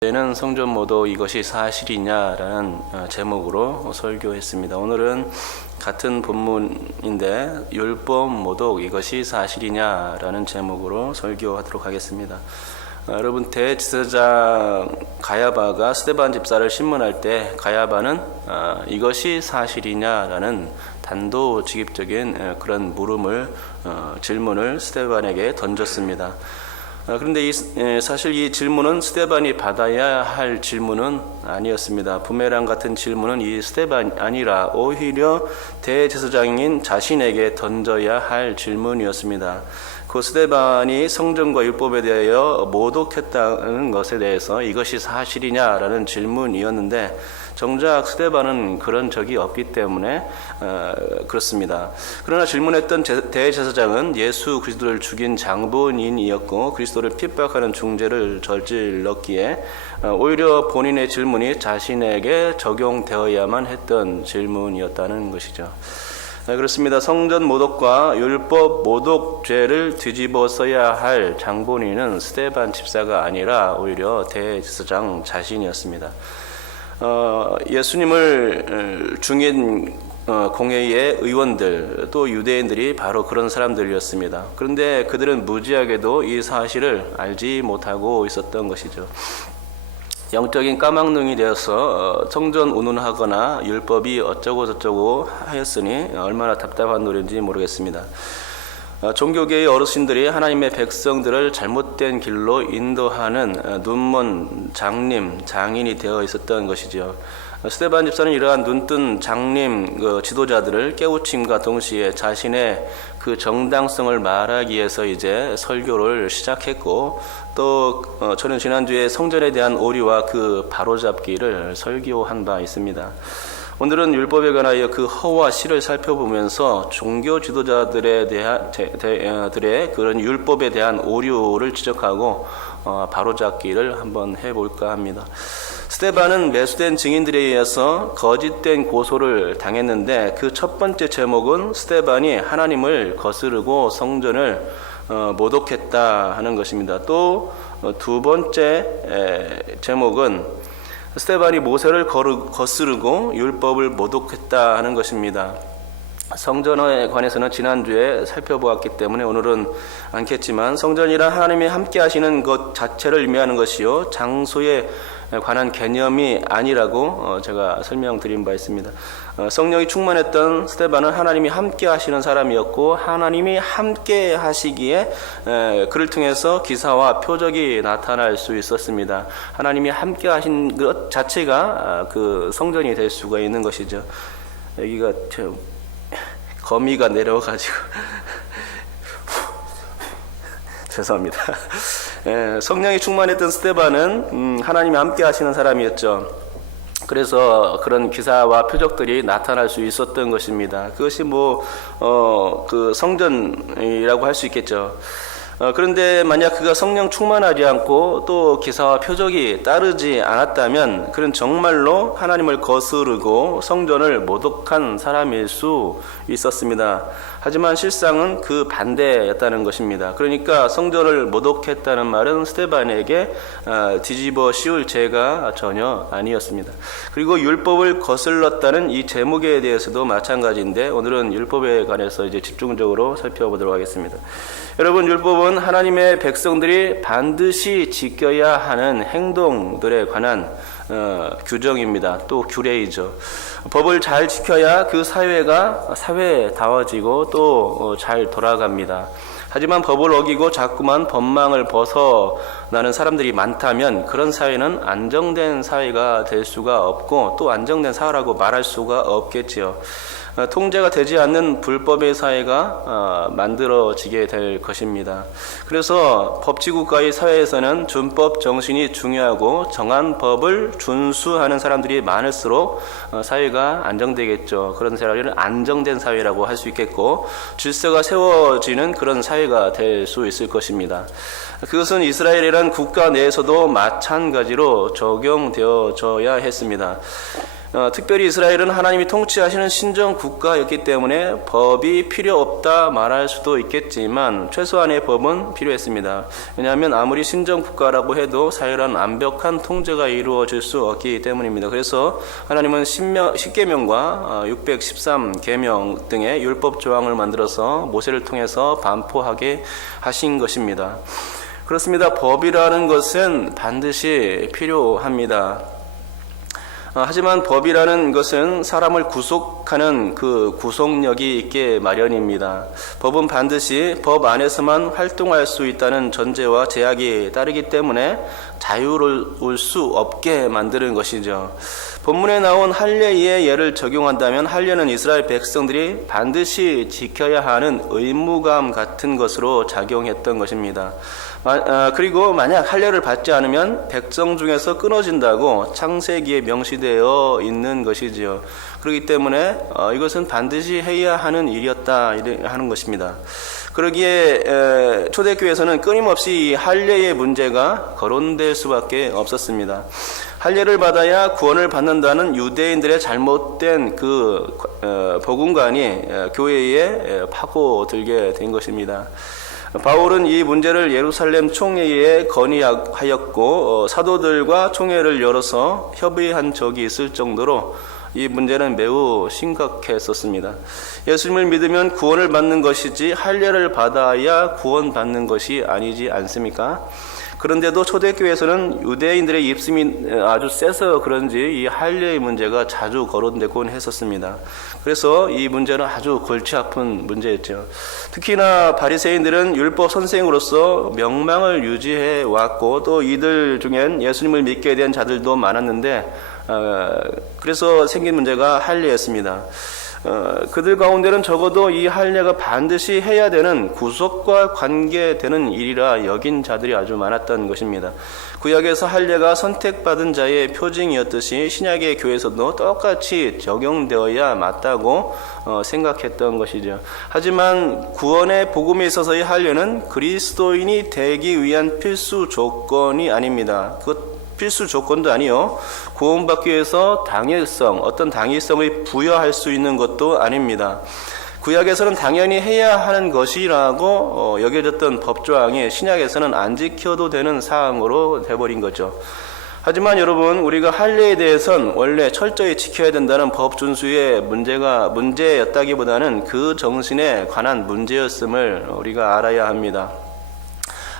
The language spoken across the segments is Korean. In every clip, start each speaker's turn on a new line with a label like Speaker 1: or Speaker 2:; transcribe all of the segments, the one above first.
Speaker 1: 때는 성전 모독 이것이 사실이냐라는 어, 제목으로 설교했습니다. 오늘은 같은 본문인데 율법 모독 이것이 사실이냐라는 제목으로 설교하도록 하겠습니다. 어, 여러분 대지사장 가야바가 스테반 집사를 신문할 때 가야바는 어, 이것이 사실이냐라는 단도직입적인 어, 그런 물음을 어, 질문을 스테반에게 던졌습니다. 아, 그런데 이, 에, 사실 이 질문은 스테반이 받아야 할 질문은 아니었습니다. 부메랑 같은 질문은 이 스테반이 아니라 오히려 대제사장인 자신에게 던져야 할 질문이었습니다. 그 스테반이 성전과 율법에 대하여 모독했다는 것에 대해서 이것이 사실이냐라는 질문이었는데 정작 스테반은 그런 적이 없기 때문에 어, 그렇습니다. 그러나 질문했던 제- 대제사장은 예수 그리스도를 죽인 장본인이었고 그리스도를 핍박하는 중죄를 저질렀기에 어, 오히려 본인의 질문이 자신에게 적용되어야만 했던 질문이었다는 것이죠. 네, 그렇습니다. 성전 모독과 율법 모독죄를 뒤집어 써야 할 장본인은 스테반 집사가 아니라 오히려 대제사장 자신이었습니다. 어, 예수님을 어, 중인 어, 공회의 의원들 또 유대인들이 바로 그런 사람들이었습니다. 그런데 그들은 무지하게도 이 사실을 알지 못하고 있었던 것이죠. 영적인 까막눈이 되어서 어, 성전 운운하거나 율법이 어쩌고 저쩌고 하였으니 얼마나 답답한 노래인지 모르겠습니다. 어, 종교계의 어르신들이 하나님의 백성들을 잘못된 길로 인도하는 어, 눈먼 장님, 장인이 되어 있었던 것이죠. 어, 스테반 집사는 이러한 눈뜬 장님 그 지도자들을 깨우침과 동시에 자신의 그 정당성을 말하기 위해서 이제 설교를 시작했고 또 어, 저는 지난주에 성전에 대한 오류와 그 바로잡기를 설교한 바 있습니다. 오늘은 율법에 관하여 그 허와 실을 살펴보면서 종교 지도자들에 대한 대- 대- 어, 들의 그런 율법에 대한 오류를 지적하고 어, 바로잡기를 한번 해볼까 합니다. 스테반은 매수된 증인들에 의해서 거짓된 고소를 당했는데 그 첫 번째 제목은 스테반이 하나님을 거스르고 성전을 어, 모독했다 하는 것입니다. 또 두 번째 에, 제목은 스테반이 모세를 거스르고 율법을 모독했다 하는 것입니다. 성전에 관해서는 지난주에 살펴보았기 때문에 오늘은 않겠지만 성전이란 하나님이 함께 하시는 것 자체를 의미하는 것이요 장소에 관한 개념이 아니라고 어, 제가 설명드린 바 있습니다. 어, 성령이 충만했던 스테반은 하나님이 함께 하시는 사람이었고 하나님이 함께 하시기에 에, 그를 통해서 기사와 표적이 나타날 수 있었습니다. 하나님이 함께 하신 것 자체가 아, 그 성전이 될 수가 있는 것이죠. 여기가 저 거미가 내려가지고 죄송합니다. 예, 성령이 충만했던 스테반은 음, 하나님이 함께 하시는 사람이었죠. 그래서 그런 기사와 표적들이 나타날 수 있었던 것입니다. 그것이 뭐, 어, 그 성전이라고 할 수 있겠죠. 어, 그런데 만약 그가 성령 충만하지 않고 또 기사와 표적이 따르지 않았다면 그는 정말로 하나님을 거스르고 성전을 모독한 사람일 수 있었습니다. 하지만 실상은 그 반대였다는 것입니다. 그러니까 성전을 모독했다는 말은 스테반에게 아, 뒤집어 씌울 죄가 전혀 아니었습니다. 그리고 율법을 거슬렀다는 이 제목에 대해서도 마찬가지인데 오늘은 율법에 관해서 이제 집중적으로 살펴보도록 하겠습니다. 여러분 율법은 하나님의 백성들이 반드시 지켜야 하는 행동들에 관한 어, 규정입니다. 또 규례이죠. 법을 잘 지켜야 그 사회가 사회다워지고 또 잘 돌아갑니다. 하지만 법을 어기고 자꾸만 법망을 벗어나는 사람들이 많다면 그런 사회는 안정된 사회가 될 수가 없고 또 안정된 사회라고 말할 수가 없겠지요. 어, 통제가 되지 않는 불법의 사회가 어, 만들어지게 될 것입니다. 그래서 법치국가의 사회에서는 준법 정신이 중요하고 정한 법을 준수하는 사람들이 많을수록 어, 사회가 안정되겠죠. 그런 사회를 안정된 사회라고 할 수 있겠고 질서가 세워지는 그런 사회가 될 수 있을 것입니다. 그것은 이스라엘이란 국가 내에서도 마찬가지로 적용되어져야 했습니다. 어, 특별히 이스라엘은 하나님이 통치하시는 신정 국가였기 때문에 법이 필요 없다 말할 수도 있겠지만 최소한의 법은 필요했습니다. 왜냐하면 아무리 신정 국가라고 해도 사회란 완벽한 통제가 이루어질 수 없기 때문입니다. 그래서 하나님은 10명, 10계명과 613계명 등의 율법 조항을 만들어서 모세를 통해서 반포하게 하신 것입니다. 그렇습니다. 법이라는 것은 반드시 필요합니다. 어, 하지만 법이라는 것은 사람을 구속하는 그 구속력이 있게 마련입니다. 법은 반드시 법 안에서만 활동할 수 있다는 전제와 제약이 따르기 때문에 자유로울 수 없게 만드는 것이죠. 본문에 나온 할례의 예를 적용한다면 할례는 이스라엘 백성들이 반드시 지켜야 하는 의무감 같은 것으로 작용했던 것입니다. 아, 그리고 만약 할례를 받지 않으면 백성 중에서 끊어진다고 창세기에 명시되어 있는 것이지요. 그렇기 때문에 어, 이것은 반드시 해야 하는 일이었다 하는 것입니다. 그러기에 초대교회에서는 끊임없이 할례의 문제가 거론될 수밖에 없었습니다. 할례를 받아야 구원을 받는다는 유대인들의 잘못된 그 어, 복음관이 교회에 파고들게 된 것입니다. 바울은 이 문제를 예루살렘 총회에 건의하였고 어, 사도들과 총회를 열어서 협의한 적이 있을 정도로 이 문제는 매우 심각했었습니다. 예수님을 믿으면 구원을 받는 것이지 할례를 받아야 구원받는 것이 아니지 않습니까? 그런데도 초대교회에서는 유대인들의 입심이 아주 세서 그런지 이 할례의 문제가 자주 거론되곤 했었습니다. 그래서 이 문제는 아주 골치 아픈 문제였죠. 특히나 바리새인들은 율법 선생으로서 명망을 유지해 왔고 또 이들 중엔 예수님을 믿게 된 자들도 많았는데 어, 그래서 생긴 문제가 할례였습니다. 어, 그들 가운데는 적어도 이 할례가 반드시 해야 되는 구속과 관계되는 일이라 여긴 자들이 아주 많았던 것입니다. 구약에서 할례가 선택받은 자의 표징이었듯이 신약의 교회에서도 똑같이 적용되어야 맞다고 어, 생각했던 것이죠. 하지만 구원의 복음에 있어서의 할례는 그리스도인이 되기 위한 필수 조건이 아닙니다. 그 필수 조건도 아니요. 구원받기 위해서 당일성, 어떤 당일성을 부여할 수 있는 것도 아닙니다. 구약에서는 당연히 해야 하는 것이라고 어, 여겨졌던 법조항이 신약에서는 안 지켜도 되는 사항으로 돼버린 거죠. 하지만 여러분 우리가 할례에 대해선 원래 철저히 지켜야 된다는 법 준수의 문제가 문제였다기보다는 그 정신에 관한 문제였음을 우리가 알아야 합니다.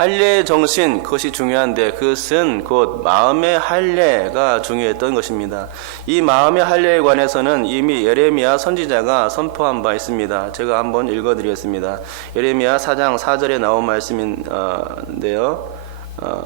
Speaker 1: 할례 정신 그것이 중요한데 그것은 곧 마음의 할례가 중요했던 것입니다. 이 마음의 할례에 관해서는 이미 예레미야 선지자가 선포한 바 있습니다. 제가 한번 읽어드리겠습니다. 예레미야 4장 4절에 나온 말씀인데요. 어,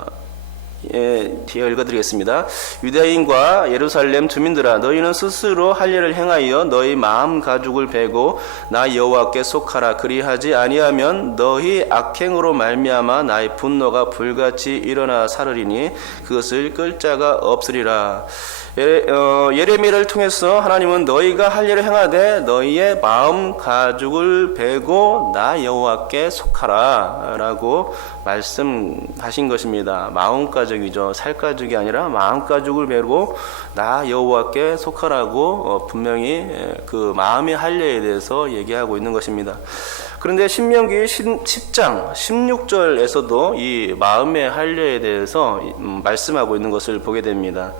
Speaker 1: 예, 뒤에 읽어드리겠습니다. 유대인과 예루살렘 주민들아 너희는 스스로 할례를 행하여 너희 마음 가죽을 베고 나 여호와께 속하라 그리하지 아니하면 너희 악행으로 말미암아 나의 분노가 불같이 일어나 사르리니 그것을 끌 자가 없으리라. 예, 어, 예레미를 통해서 하나님은 너희가 할례를 행하되 너희의 마음 가죽을 베고 나 여호와께 속하라라고 말씀하신 것입니다. 마음 가죽이죠. 살 가죽이 아니라 마음 가죽을 베고 나 여호와께 속하라고 어, 분명히 그 마음의 할례에 대해서 얘기하고 있는 것입니다. 그런데 신명기 10장 16절에서도 이 마음의 할례에 대해서 음, 말씀하고 있는 것을 보게 됩니다.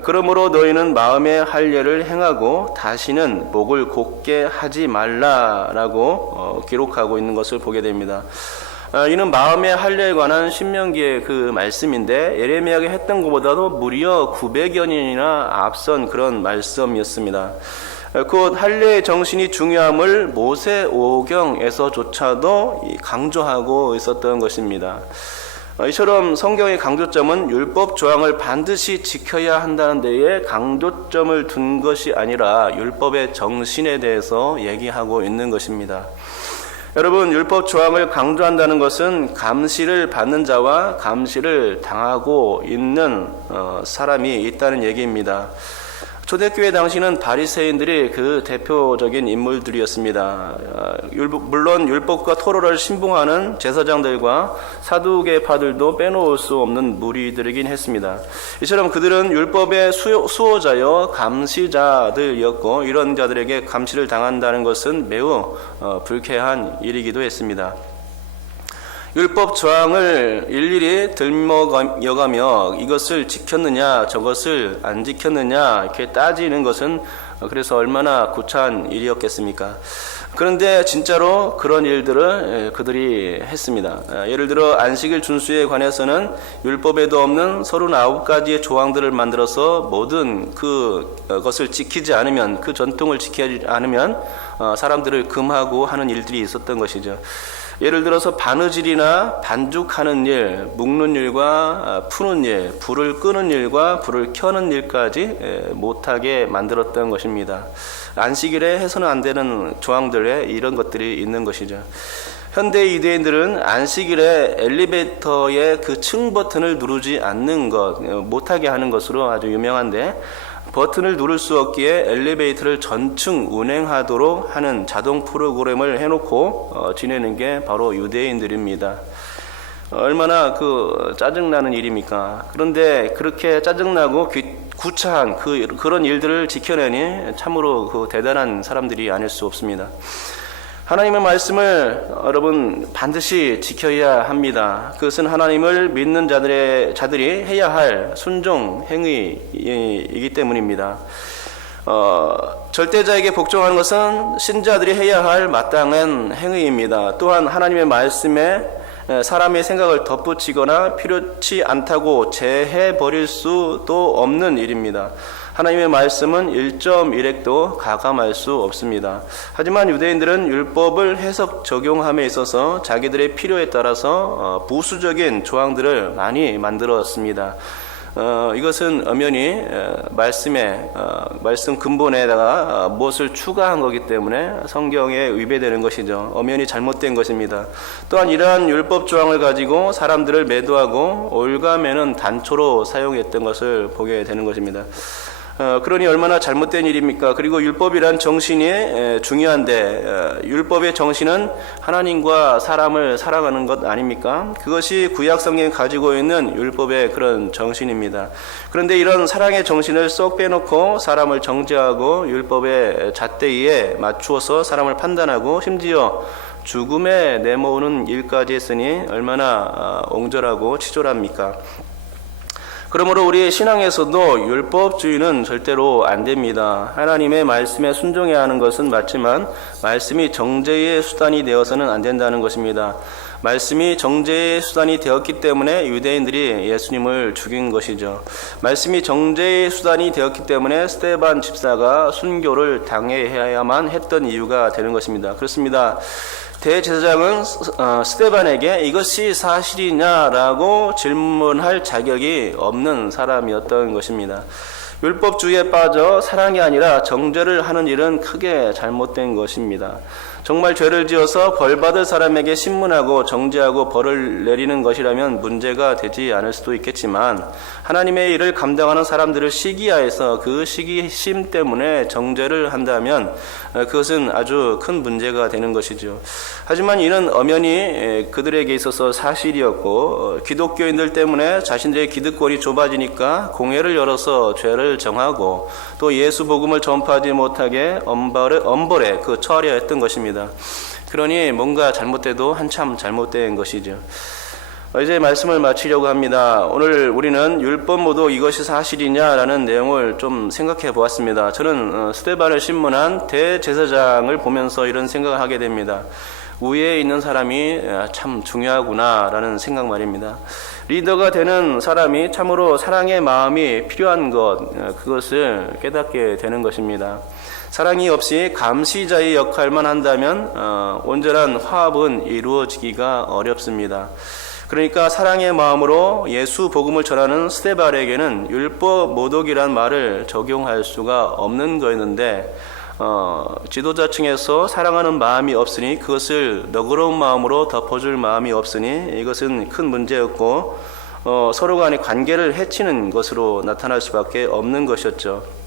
Speaker 1: 그러므로 너희는 마음의 할례를 행하고 다시는 목을 곧게 하지 말라라고 어, 기록하고 있는 것을 보게 됩니다. 아, 이는 마음의 할례에 관한 신명기의 그 말씀인데 예레미야가 했던 것보다도 무려 900여 년이나 앞선 그런 말씀이었습니다. 곧 할례의 정신이 중요함을 모세 오경에서조차도 강조하고 있었던 것입니다. 어, 이처럼 성경의 강조점은 율법 조항을 반드시 지켜야 한다는 데에 강조점을 둔 것이 아니라 율법의 정신에 대해서 얘기하고 있는 것입니다. 여러분, 율법 조항을 강조한다는 것은 감시를 받는 자와 감시를 당하고 있는 어, 사람이 있다는 얘기입니다. 초대교회 당시는 바리새인들이 그 대표적인 인물들이었습니다. 아, 물론 율법과 토로를 신봉하는 제사장들과 사두개파들도 빼놓을 수 없는 무리들이긴 했습니다. 이처럼 그들은 율법의 수호, 수호자여 감시자들이었고 이런 자들에게 감시를 당한다는 것은 매우 어, 불쾌한 일이기도 했습니다. 율법 조항을 일일이 들먹여가며 이것을 지켰느냐 저것을 안 지켰느냐 이렇게 따지는 것은 그래서 얼마나 구차한 일이었겠습니까? 그런데 진짜로 그런 일들을 예, 그들이 했습니다. 아, 예를 들어 안식일 준수에 관해서는 율법에도 없는 39가지의 조항들을 만들어서 모든 그것을 지키지 않으면 그 전통을 지키지 않으면 어, 사람들을 금하고 하는 일들이 있었던 것이죠. 예를 들어서 바느질이나 반죽하는 일, 묶는 일과 아, 푸는 일, 불을 끄는 일과 불을 켜는 일까지 에, 못하게 만들었던 것입니다. 안식일에 해서는 안 되는 조항들에 이런 것들이 있는 것이죠. 현대 유대인들은 안식일에 엘리베이터의 그 층 버튼을 누르지 않는 것, 어, 못하게 하는 것으로 아주 유명한데 버튼을 누를 수 없기에 엘리베이터를 전층 운행하도록 하는 자동 프로그램을 해놓고 어, 지내는 게 바로 유대인들입니다. 얼마나 그 짜증나는 일입니까? 그런데 그렇게 짜증나고 귀- 구차한 그 그런 일들을 지켜내니 참으로 그 대단한 사람들이 아닐 수 없습니다. 하나님의 말씀을 여러분 반드시 지켜야 합니다. 그것은 하나님을 믿는 자들의 자들이 해야 할 순종 행위이기 때문입니다. 어, 절대자에게 복종하는 것은 신자들이 해야 할 마땅한 행위입니다. 또한 하나님의 말씀에 에, 사람의 생각을 덧붙이거나 필요치 않다고 제해 버릴 수도 없는 일입니다. 하나님의 말씀은 1.1핵도 가감할 수 없습니다. 하지만 유대인들은 율법을 해석 적용함에 있어서 자기들의 필요에 따라서 어, 부수적인 조항들을 많이 만들었습니다. 어, 이것은 엄연히 에, 말씀에 어, 말씀 근본에다가 어, 무엇을 추가한 거기 때문에 성경에 위배되는 것이죠. 엄연히 잘못된 것입니다. 또한 이러한 율법 조항을 가지고 사람들을 매도하고 올가매는 단초로 사용했던 것을 보게 되는 것입니다. 어, 그러니 얼마나 잘못된 일입니까? 그리고 율법이란 정신이 에, 중요한데 어, 율법의 정신은 하나님과 사람을 사랑하는 것 아닙니까? 그것이 구약 성경에 가지고 있는 율법의 그런 정신입니다. 그런데 이런 사랑의 정신을 쏙 빼놓고 사람을 정죄하고 율법의 잣대기에 맞추어서 사람을 판단하고 심지어 죽음에 내모으는 일까지 했으니 얼마나 아, 옹졸하고 치졸합니까? 그러므로 우리의 신앙에서도 율법주의는 절대로 안 됩니다. 하나님의 말씀에 순종해야 하는 것은 맞지만 말씀이 정죄의 수단이 되어서는 안 된다는 것입니다. 말씀이 정죄의 수단이 되었기 때문에 유대인들이 예수님을 죽인 것이죠. 말씀이 정죄의 수단이 되었기 때문에 스테반 집사가 순교를 당해야만 했던 이유가 되는 것입니다. 그렇습니다. 대제사장은 어, 스테반에게 이것이 사실이냐라고 질문할 자격이 없는 사람이었던 것입니다. 율법주의에 빠져 사랑이 아니라 정죄를 하는 일은 크게 잘못된 것입니다. 정말 죄를 지어서 벌받을 사람에게 신문하고 정죄하고 벌을 내리는 것이라면 문제가 되지 않을 수도 있겠지만 하나님의 일을 감당하는 사람들을 시기하여서 그 시기심 때문에 정죄를 한다면 어, 그것은 아주 큰 문제가 되는 것이죠. 하지만 이는 엄연히 에, 그들에게 있어서 사실이었고 어, 기독교인들 때문에 자신들의 기득권이 좁아지니까 공회를 열어서 죄를 정하고 또 예수 복음을 전파하지 못하게 엄벌에, 엄벌에 그 처하려 했던 것입니다. 그러니 뭔가 잘못돼도 한참 잘못된 것이죠. 어, 이제 말씀을 마치려고 합니다. 오늘 우리는 율법 모두 이것이 사실이냐라는 내용을 좀 생각해 보았습니다. 저는 어, 스테반을 신문한 대제사장을 보면서 이런 생각을 하게 됩니다. 위에 있는 사람이 아, 참 중요하구나라는 생각 말입니다. 리더가 되는 사람이 참으로 사랑의 마음이 필요한 것, 어, 그것을 깨닫게 되는 것입니다. 사랑이 없이 감시자의 역할만 한다면 어, 온전한 화합은 이루어지기가 어렵습니다. 그러니까 사랑의 마음으로 예수 복음을 전하는 스테발에게는 율법 모독이란 말을 적용할 수가 없는 거였는데 어, 지도자층에서 사랑하는 마음이 없으니 그것을 너그러운 마음으로 덮어줄 마음이 없으니 이것은 큰 문제였고 어, 서로 간의 관계를 해치는 것으로 나타날 수밖에 없는 것이었죠.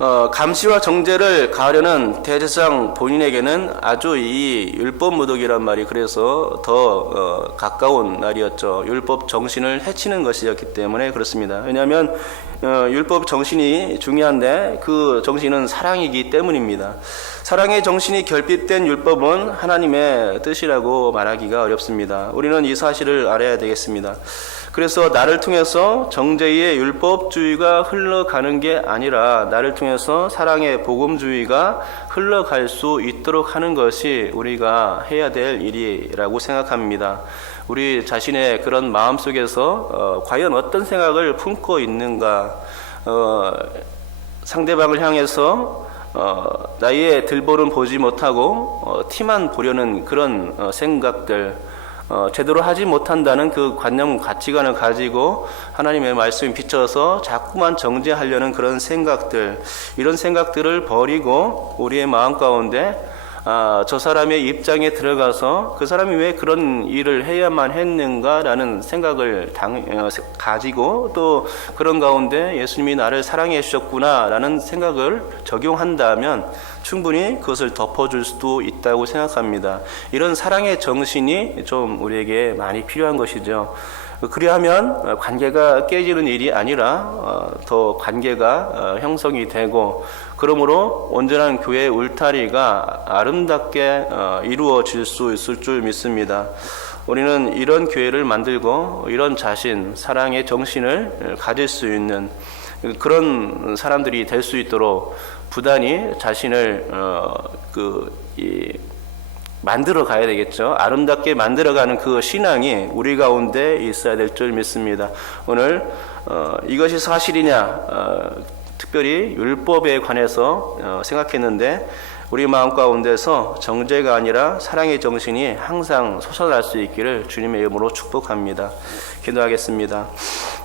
Speaker 1: 어, 감시와 정죄를 가하려는 대제사장 본인에게는 아주 이 율법 무덕이란 말이 그래서 더 어, 가까운 날이었죠. 율법 정신을 해치는 것이었기 때문에 그렇습니다. 왜냐하면 어, 율법 정신이 중요한데 그 정신은 사랑이기 때문입니다. 사랑의 정신이 결핍된 율법은 하나님의 뜻이라고 말하기가 어렵습니다. 우리는 이 사실을 알아야 되겠습니다. 그래서 나를 통해서 정죄의 율법주의가 흘러가는 게 아니라 나를 통해서 사랑의 복음주의가 흘러갈 수 있도록 하는 것이 우리가 해야 될 일이라고 생각합니다. 우리 자신의 그런 마음 속에서 어, 과연 어떤 생각을 품고 있는가, 어, 상대방을 향해서 어, 나의 들보는 보지 못하고 어, 티만 보려는 그런 어, 생각들, 어, 제대로 하지 못한다는 그 관념, 가치관을 가지고 하나님의 말씀에 비춰서 자꾸만 정죄하려는 그런 생각들, 이런 생각들을 버리고 우리의 마음 가운데 아, 저 사람의 입장에 들어가서 그 사람이 왜 그런 일을 해야만 했는가라는 생각을 당, 어, 가지고 또 그런 가운데 예수님이 나를 사랑해 주셨구나라는 생각을 적용한다면 충분히 그것을 덮어줄 수도 있다고 생각합니다. 이런 사랑의 정신이 좀 우리에게 많이 필요한 것이죠. 그리하면 관계가 깨지는 일이 아니라 어, 더 관계가 어, 형성이 되고 그러므로 온전한 교회 울타리가 아름답게 어, 이루어질 수 있을 줄 믿습니다. 우리는 이런 교회를 만들고 이런 자신, 사랑의 정신을 가질 수 있는 그런 사람들이 될 수 있도록 부단히 자신을 그 만들어 가야 되겠죠. 아름답게 만들어가는 그 신앙이 우리 가운데 있어야 될 줄 믿습니다. 오늘 어, 이것이 사실이냐, 어, 특별히 율법에 관해서 어, 생각했는데 우리 마음 가운데서 정죄가 아니라 사랑의 정신이 항상 솟아날 수 있기를 주님의 이름으로 축복합니다. 기도하겠습니다.